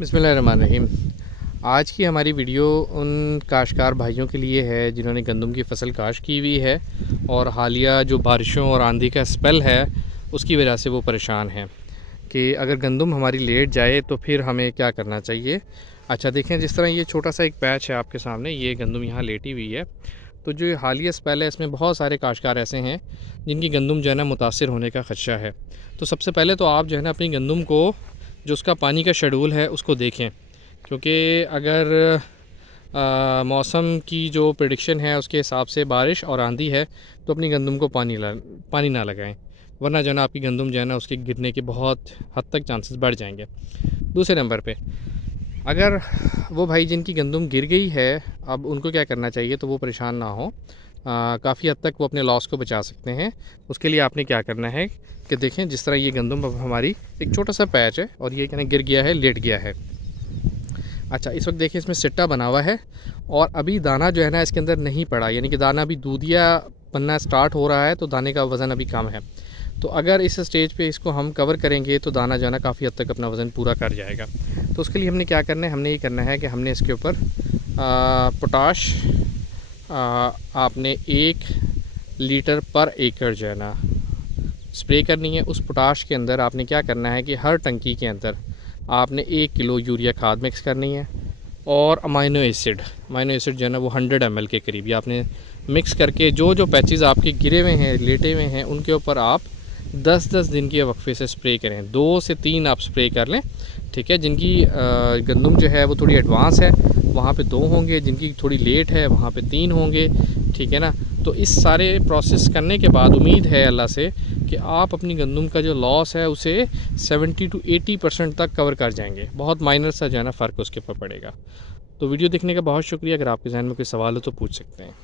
बिस्मिल्लाहिर्रहमानिर्रहीम। आज की हमारी वीडियो उन काश्तकार भाइयों के लिए है जिन्होंने गंदम की फ़सल काश्त की हुई है और हालिया जो बारिशों और आंधी का स्पेल है उसकी वजह से वो परेशान हैं कि अगर गंदम हमारी लेट जाए तो फिर हमें क्या करना चाहिए। अच्छा देखें, जिस तरह ये छोटा सा एक पैच है आपके सामने, ये गंदम यहाँ लेटी हुई है। तो जो हालिया स्पेल है इसमें बहुत सारे काश्तकार ऐसे हैं जिनकी गंदम जो है ना मुतासर होने का ख़दशा है। तो सबसे पहले तो आप जो है ना अपनी गंदम को जो उसका पानी का शेड्यूल है उसको देखें, क्योंकि अगर मौसम की जो प्रेडिक्शन है उसके हिसाब से बारिश और आंधी है तो अपनी गंदम को पानी ना लगाएं, वरना जो है ना आपकी गंदम जो है ना उसके गिरने के बहुत हद तक चांसेस बढ़ जाएंगे। दूसरे नंबर पे, अगर वो भाई जिनकी गंदम गिर गई है, अब उनको क्या करना चाहिए, तो वो परेशान ना हो, काफ़ी हद तक वो अपने लॉस को बचा सकते हैं। उसके लिए आपने क्या करना है कि देखें, जिस तरह ये गंदम अब हमारी एक छोटा सा पैच है और ये कहना गिर गया है, लेट गया है। अच्छा, इस वक्त देखिए इसमें सिट्टा बना हुआ है और अभी दाना जो है ना इसके अंदर नहीं पड़ा, यानी कि दाना अभी दूधिया बनना स्टार्ट हो रहा है, तो दाने का वज़न अभी कम है। तो अगर इस स्टेज पे इसको हम कवर करेंगे तो दाना जो है ना काफ़ी हद तक अपना वज़न पूरा कर जाएगा। तो उसके लिए हमने क्या करना है, हमने ये करना है कि हमने इसके ऊपर पोटाश आपने 1 लीटर पर एकड़ जो है ना स्प्रे करनी है। उस पोटाश के अंदर आपने क्या करना है कि हर टंकी के अंदर आपने 1 किलो यूरिया खाद मिक्स करनी है और अमाइनो एसिड जो है ना वो 100 ml के करीब ये आपने मिक्स करके जो जो पैचेस आपके गिरे हुए हैं, लेटे हुए हैं, उनके ऊपर आप 10-10 दिन के वक्फे से स्प्रे करें। 2 से 3 आप स्प्रे कर लें, ठीक है। जिनकी गंदम जो है वो थोड़ी एडवांस है वहाँ पे 2 होंगे, जिनकी थोड़ी लेट है वहाँ पे 3 होंगे, ठीक है ना। तो इस सारे प्रोसेस करने के बाद उम्मीद है अल्लाह से कि आप अपनी गंदम का जो लॉस है उसे 70 to 80% तक कवर कर जाएंगे। बहुत माइनर सा जो है ना फ़र्क उसके ऊपर पड़ेगा। तो वीडियो देखने का बहुत शुक्रिया। अगर आपके ज़हन में कोई सवाल हो तो पूछ सकते हैं।